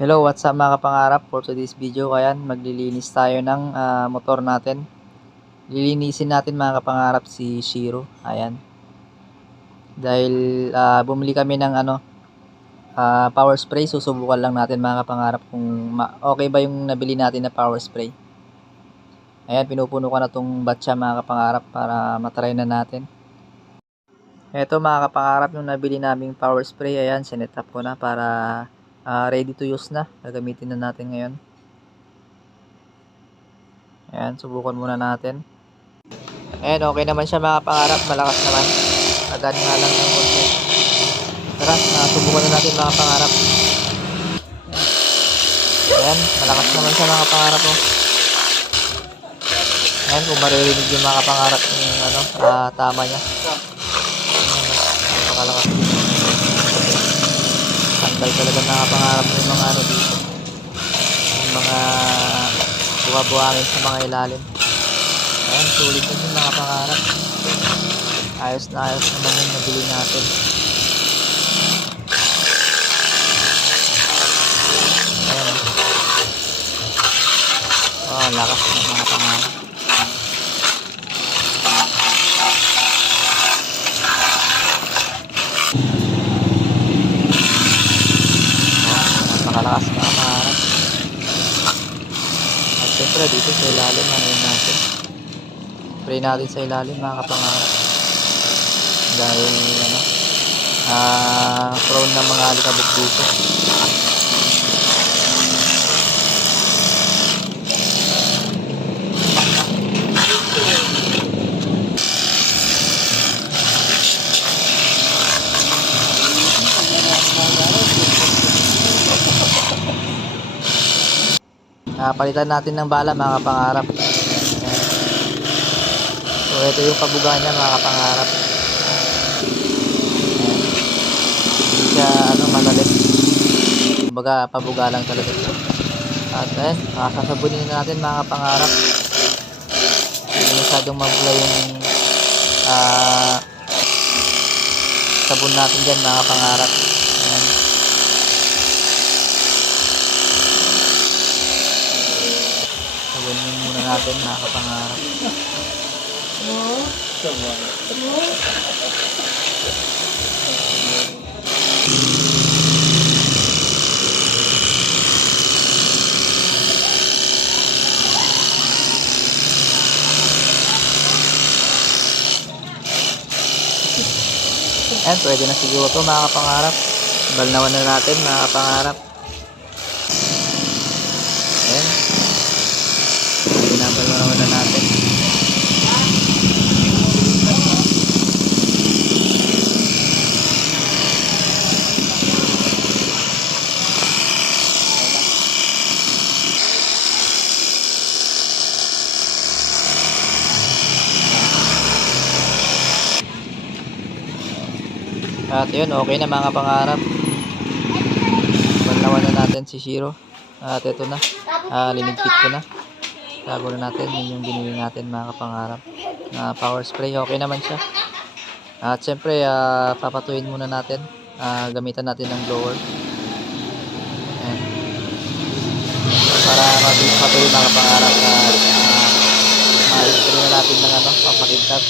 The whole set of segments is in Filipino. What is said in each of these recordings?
Hello, what's up mga kapangarap? For today's video, ayan, maglilinis tayo ng motor natin. Lilinisin natin mga kapangarap si Shiro. Ayan. Dahil bumili kami ng power spray, susubukan lang natin mga kapangarap kung okay ba yung nabili natin na power spray. Ayan, pinupuno ko na tong batcha mga kapangarap para matry na natin. Ito mga kapangarap, yung nabili naming power spray, ayan, sinet up ko na para ready to use na. Gagamitin na natin ngayon. Ayan, subukan muna natin. Ayan, okay naman siya mga kapangarap. Malakas naman. Agad nga lang ng konti. Tara, subukan na natin mga kapangarap. Ayan, malakas naman siya mga kapangarap. Oh. Ayan, kung maririnig yung mga kapangarap yung tama niya. Ayan, napakalakas din. Tanggal talaga mga kapangarap yung mga dito. Yung mga buha-buhangin sa mga ilalim. Ayan, sulit din yung mga pangarap. Ayos na ayos naman yung nabili natin. Ayan. Oh, lakas ng mga pangarap. Oh, napakalakas mga pangarap. At syempre dito sa ilalim, natin. Spray natin sa ilalim mga kapangarap. Dahil prone ng mga alikabok dito. Palitan natin ng bala mga kapangarap. So ito yung kabuga niya mga kapangarap. Hindi siya madalit. Kumbaga pabuga lang talaga ito. At ayan, sasabunin natin mga kapangarap. Hindi masyadong mabula yung sabon natin dyan mga kapangarap. Ayan. Sabunin muna natin mga kapangarap. Ayan, pwede na siguro ito mga kapangarap. Balnawan na natin mga kapangarap. Ayan. Balnawan na natin. At yun, okay na mga pangarap. Balnawan na natin si Shiro. At ito na, linigpit ko na. Tago na natin, yun yung binili natin mga kapangarap. Power spray, okay naman siya. At syempre, papatuyin muna natin. Gamitan natin ng blower. Ayan. Para matuloy mga kapangarap. Ma-spray na natin ng pampakintab.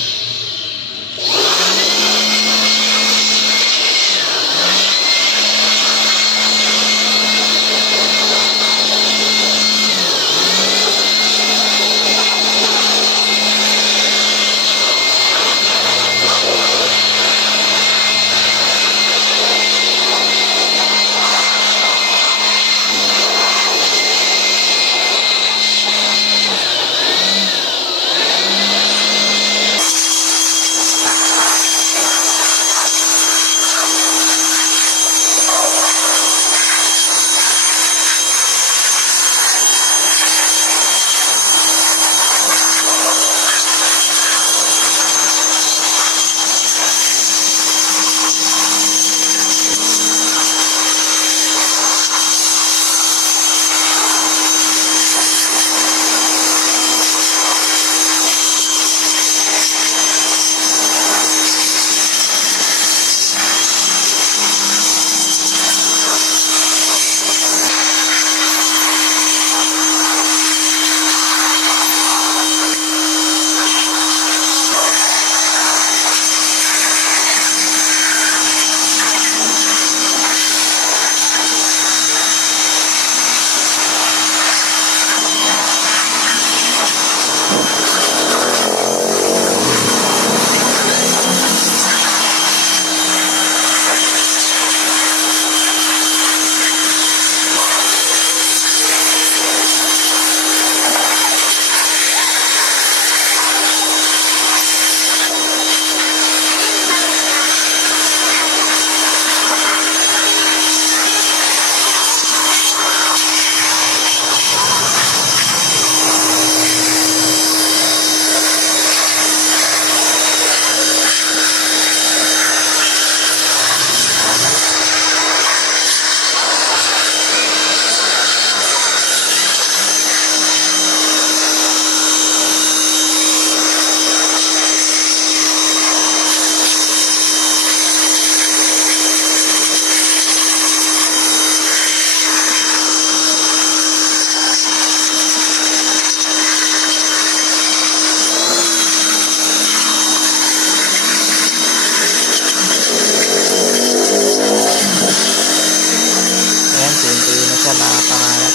siya mga pangarap.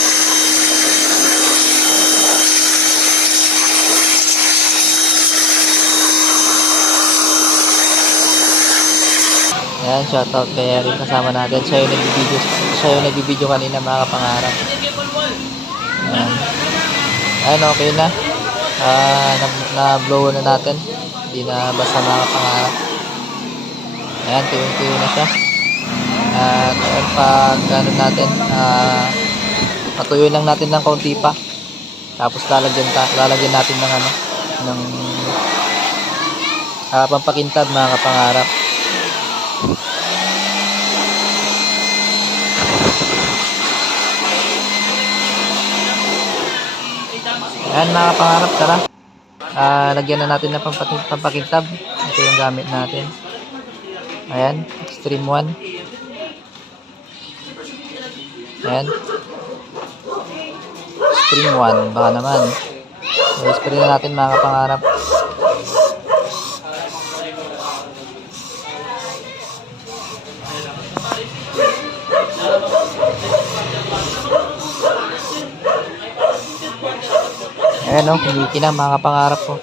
Ayan, shoutout kay Eric kasama natin. Siya yung nagbibideo kanina mga pangarap. Ayan. Ayan, okay na. Na-blow na natin. Hindi na basta mga pangarap. Ayan, tuyong-tuyo na siya. At ayan, pag ano natin, patuyo lang natin ng kaunti pa. Tapos lalagyan natin ng ano, ng pampakintab mga kapangarap. Ayan mga kapangarap, tara. Lagyan na natin ng pampakintab. Ito yung gamit natin. Ayan, Extreme 1. Ayan. Extreme 1, baka naman. I-spray na natin mga kapangarap. Ayan o, kumikinang mga kapangarap ko.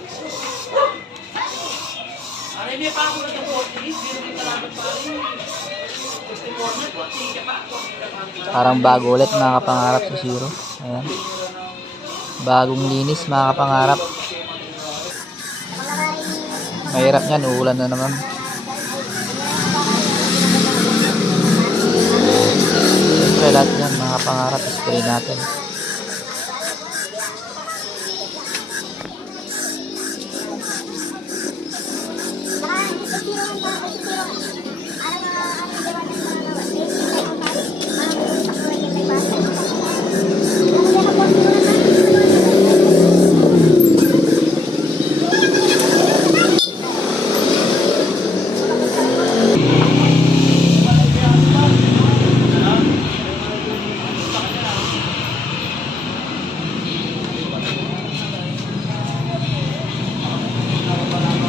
Parang bago ulit mga kapangarap si Shiro. Ayan. Bagong linis mga kapangarap. Mahirap yan, uulan na naman. Siyempre lahat yan mga kapangarap, spray natin.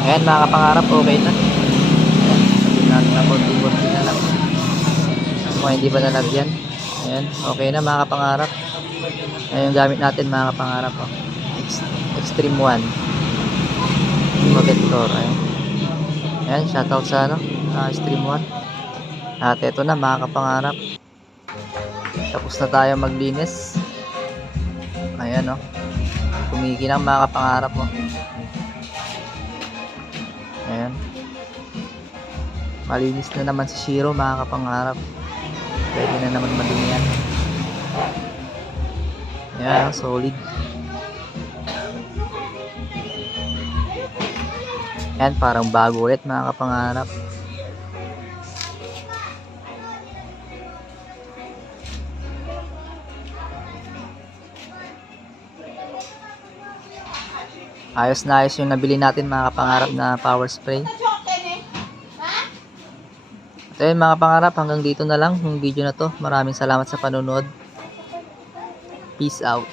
Ayan mga kapangarap, okay na. Sabihin natin na konti-konti na lang. Kung hindi pa nalagyan. Ayan, okay na mga kapangarap. Ayan yung gamit natin mga kapangarap. Oh. Extreme 1 protector. Ayan, ayan, shoutout sa ano, Extreme 1. At ito na mga kapangarap. Tapos na tayo maglinis. Ayan o. Kumikinang mga kapangarap mo. Ayan. Malinis na naman si Shiro mga kapangarap. Pwede na naman madumi yan. Ayan, solid. Ayan, parang bago ulit mga kapangarap. Ayos na ayos yung nabili natin mga kapangarap na power spray. At ayun mga kapangarap, hanggang dito na lang yung video na to. Maraming salamat sa panonood. Peace out.